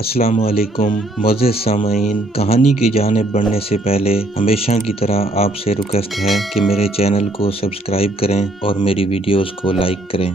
السلام علیکم معزز سامعین، کہانی کی جانب بڑھنے سے پہلے ہمیشہ کی طرح آپ سے ریکویسٹ ہے کہ میرے چینل کو سبسکرائب کریں اور میری ویڈیوز کو لائک کریں۔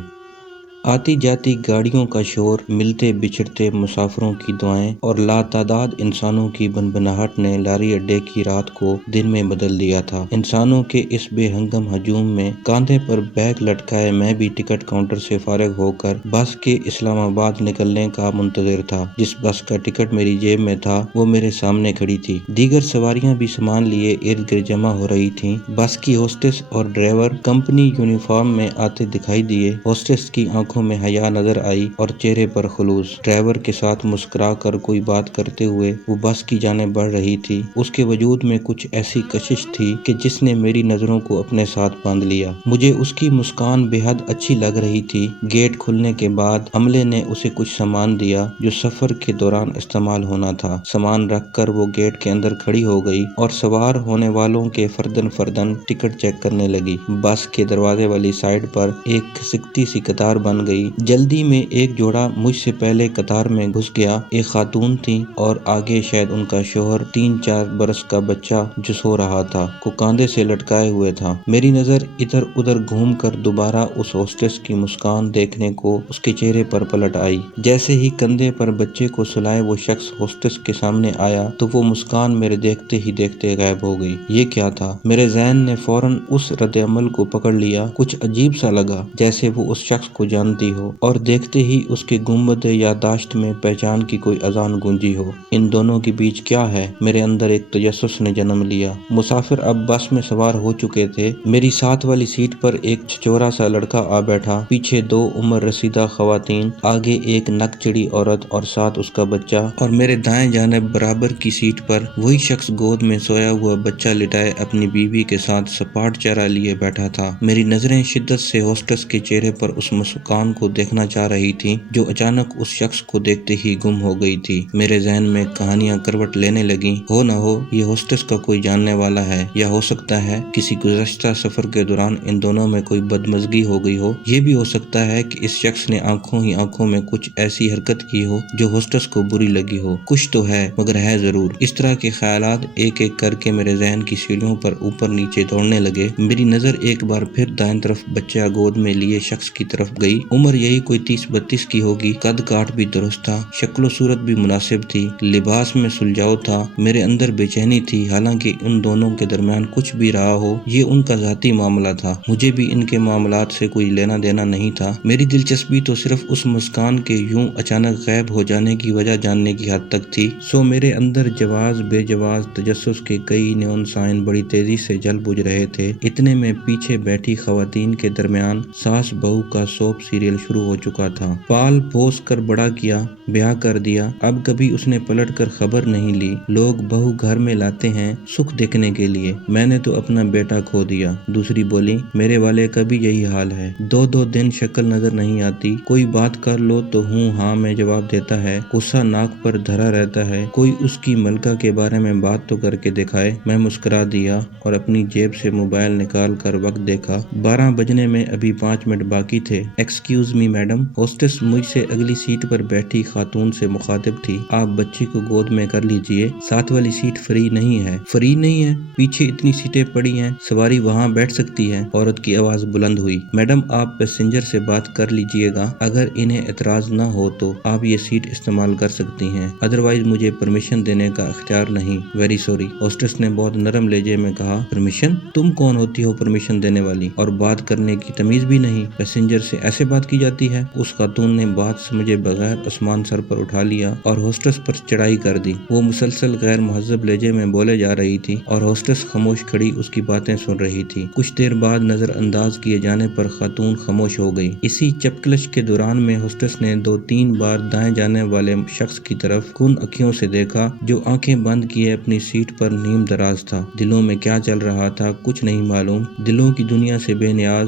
آتی جاتی گاڑیوں کا شور، ملتے بچھڑتے مسافروں کی دعائیں اور لاتعداد انسانوں کی بنبناہٹ نے لاری اڈے کی رات کو دن میں بدل دیا تھا۔ انسانوں کے اس بے ہنگم ہجوم میں کاندھے پر بیگ لٹکائے میں بھی ٹکٹ کاؤنٹر سے فارغ ہو کر بس کے اسلام آباد نکلنے کا منتظر تھا۔ جس بس کا ٹکٹ میری جیب میں تھا وہ میرے سامنے کھڑی تھی۔ دیگر سواریاں بھی سامان لیے ارد گرد جمع ہو رہی تھیں۔ بس کی ہوسٹس اور ڈرائیور کمپنی یونیفارم میں آتے دکھائی دیے۔ ہوسٹس کی آنکھوں میں حیا نظر آئی اور چہرے پر خلوص۔ ڈرائیور کے ساتھ مسکرا کر کوئی بات کرتے ہوئے وہ بس کی جانب بڑھ رہی تھی۔ اس کے وجود میں کچھ ایسی کشش تھی کہ جس نے میری نظروں کو اپنے ساتھ باندھ لیا۔ مجھے اس کی مسکان بے حد اچھی لگ رہی تھی۔ گیٹ کھلنے کے بعد عملے نے اسے کچھ سامان دیا جو سفر کے دوران استعمال ہونا تھا۔ سامان رکھ کر وہ گیٹ کے اندر کھڑی ہو گئی اور سوار ہونے والوں کے فردن فردن ٹکٹ چیک کرنے لگی۔ بس کے دروازے والی سائیڈ پر ایک کھسکتی سی قطار بن گئی۔ جلدی میں ایک جوڑا مجھ سے پہلے قطار میں گھس گیا۔ ایک خاتون تھی اور آگے شاید ان کا شوہر 3-4 برس کا بچہ جو سو رہا تھا کو کاندھے سے لٹکائے ہوئے تھا۔ میری نظر ادھر ادھر گھوم کر دوبارہ اس ہوسٹس کی مسکان دیکھنے کو اس کے چہرے پر پلٹ آئی۔ جیسے ہی کندھے پر بچے کو سلائے وہ شخص ہوسٹس کے سامنے آیا تو وہ مسکان میرے دیکھتے ہی دیکھتے غائب ہو گئی۔ یہ کیا تھا؟ میرے ذہن نے فوراً اس رد عمل کو پکڑ لیا۔ کچھ عجیب سا لگا جیسے وہ اس شخص کو جانتی ہو اور دیکھتے ہی اس کے گنبد یادداشت میں پہچان کی کوئی اذان گونجی ہو۔ ان دونوں کے بیچ کیا ہے؟ میرے اندر ایک تجسس نے جنم لیا۔ مسافر اب بس میں سوار ہو چکے تھے۔ میری ساتھ والی سیٹ پر ایک چھچورا سا لڑکا آ بیٹھا، پیچھے 2 عمر رسیدہ خواتین، آگے ایک نک چڑی عورت اور ساتھ اس کا بچہ، اور میرے دائیں جانب برابر کی سیٹ پر وہی شخص گود میں سویا ہوا بچہ لٹائے اپنی بیوی کے ساتھ سپاٹ چارہ لیے بیٹھا تھا۔ میری نظریں شدت سے ہوسٹس کے چہرے پر اس مسکان کو دیکھنا چاہ رہی تھی جو اچانک اس شخص کو دیکھتے ہی گم ہو گئی تھی۔ میرے ذہن میں کہانیاں کروٹ لینے لگیں۔ ہو نہ ہو یہ ہوسٹس کا کوئی جاننے والا ہے، یا ہو سکتا ہے کسی گزشتہ سفر کے دوران ان دونوں میں کوئی بدمزگی ہو گئی ہو۔ یہ بھی ہو سکتا ہے کہ اس شخص نے آنکھوں ہی آنکھوں میں کچھ ایسی حرکت کی ہو جو ہوسٹس کو بری لگی ہو۔ کچھ تو ہے مگر ہے ضرور۔ اس طرح کے خیالات ایک ایک کر کے میرے ذہن کی سیڑھیوں پر اوپر نیچے دوڑنے لگے۔ میری نظر ایک بار پھر دائیں طرف بچہ گود میں لیے شخص کی طرف گئی۔ عمر یہی کوئی 30-32 کی ہوگی۔ قد کاٹ بھی درست تھا، شکل و صورت بھی مناسب تھی، لباس میں سلجھاؤ تھا۔ میرے اندر بے چینی تھی، حالانکہ ان دونوں کے درمیان کچھ بھی رہا ہو یہ ان کا ذاتی معاملہ تھا، مجھے بھی ان کے معاملات سے کوئی لینا دینا نہیں تھا۔ میری دلچسپی تو صرف اس مسکان کے یوں اچانک غائب ہو جانے کی وجہ جاننے کی حد تک تھی۔ سو میرے اندر جواز بے جواز تجسس کے کئی نیون سائن بڑی تیزی سے جل بجھ رہے تھے۔ اتنے میں پیچھے بیٹھی خواتین کے درمیان ساس بہو کا سوپ سیریل شروع ہو چکا تھا۔ پال پوس کر بڑا کیا، بیاہ کر دیا، اب کبھی اس نے پلٹ کر خبر نہیں لی۔ لوگ بہو گھر میں لاتے ہیں سکھ دیکھنے کے لیے، میں نے تو اپنا بیٹا کھو دیا۔ دوسری بولی، میرے والے کا بھی یہی حال ہے، 2 دن شکل نظر نہیں آتی، کوئی بات کر لو تو ہوں ہاں میں جواب دیتا ہے، غصہ ناک پر دھرا رہتا ہے، کوئی اس کی ملکہ کے بارے میں بات تو کر کے دکھائے۔ میں مسکرا دیا اور اپنی جیب سے موبائل نکال کر وقت دیکھا۔ 12 بجنے میں ابھی 5 منٹ باقی تھے۔ ایکسکیوز می میڈم، ہوسٹس مجھ سے اگلی سیٹ پر بیٹھی خاتون سے مخاطب تھی، آپ بچے کو گود میں کر لیجئے، ساتھ والی سیٹ فری نہیں ہے۔ فری نہیں ہے؟ پیچھے اتنی سیٹیں پڑی ہیں، سواری وہاں بیٹھ سکتی ہے۔ عورت کی آواز بلند ہوئی۔ میڈم آپ پیسنجر سے بات کر لیجئے گا، اگر انہیں اعتراض نہ ہو تو آپ یہ سیٹ استعمال کر سکتی ہیں، ادروائز مجھے پرمیشن دینے کا اختیار نہیں۔ ویری سوری، ہوسٹس نے بہت نرم لہجے میں کہا۔ پرمیشن؟ تم کون ہوتی ہو پرمیشن دینے والی؟ اور بات کرنے کی تمیز بھی نہیں؟ پیسنجر سے ایسے بات کی جاتی ہے؟ اس خاتون نے بات سمجھے بغیر آسمان سر پر اٹھا لیا اور ہوسٹس پر چڑھائی کر دی۔ وہ مسلسل غیر مہذب لہجے میں بولے جا رہی تھی اور ہوسٹس خاموش کھڑی اس کی باتیں سن رہی تھی۔ کچھ دیر بعد نظر انداز کیے جانے پر خاتون خاموش ہو گئی۔ اسی چپکلش کے دوران میں ہوسٹس نے 2-3 بار دائیں جانے والے شخص کی طرف کن اکھیوں سے دیکھا جو آنکھیں بند کیے اپنی سیٹ پر نیم دراز تھا۔ دلوں میں کیا چل رہا تھا کچھ نہیں معلوم۔ دلوں کی دنیا سے بے نیاز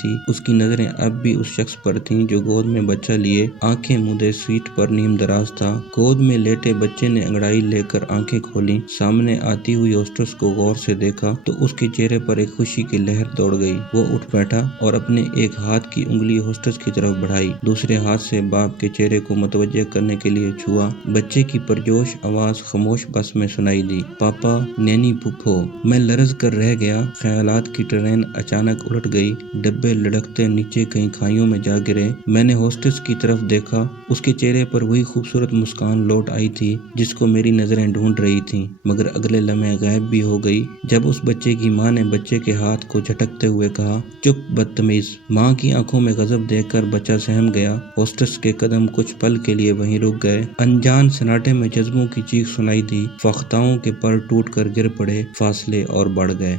تھی، اس کی نظریں اب بھی اس شخص پر تھیں جو گود میں بچہ لیے آنکھیں مودے سیٹ پر نیم دراز تھا۔ گود میں لیٹے بچے نے انگڑائی لے کر آنکھیں کھولیں، سامنے آتی ہوئی ہوسٹس کو غور سے دیکھا تو اس کے چہرے پر ایک خوشی کی لہر دوڑ گئی۔ وہ اٹھ بیٹھا اور اپنے ایک ہاتھ کی انگلی ہوسٹس کی طرف بڑھائی، دوسرے ہاتھ سے باپ کے چہرے کو متوجہ کرنے کے لیے چھوا۔ بچے کی پرجوش آواز خاموش بس میں سنائی دی، پاپا، نینی، پھپھو۔ میں لرز کر رہ گیا۔ خیالات کی ٹرین اچانک الٹ گئی، ڈبے لڑکتے نیچے کئی کھائیوں میں جا گرے۔ میں نے ہوسٹس کی طرف دیکھا، اس کے چہرے پر وہی خوبصورت مسکان لوٹ آئی تھی جس کو میری نظریں ڈھونڈ رہی تھیں، مگر اگلے لمحے غائب بھی ہو گئی جب اس بچے کی ماں نے بچے کے ہاتھ کو جھٹکتے ہوئے کہا، چپ بدتمیز۔ ماں کی آنکھوں میں غضب دیکھ کر بچہ سہم گیا۔ ہوسٹس کے قدم کچھ پل کے لیے وہیں رک گئے۔ انجان سناٹے میں جذبوں کی چیخ سنائی دی، فاختاؤں کے پر ٹوٹ کر گر پڑے، فاصلے اور بڑھ گئے۔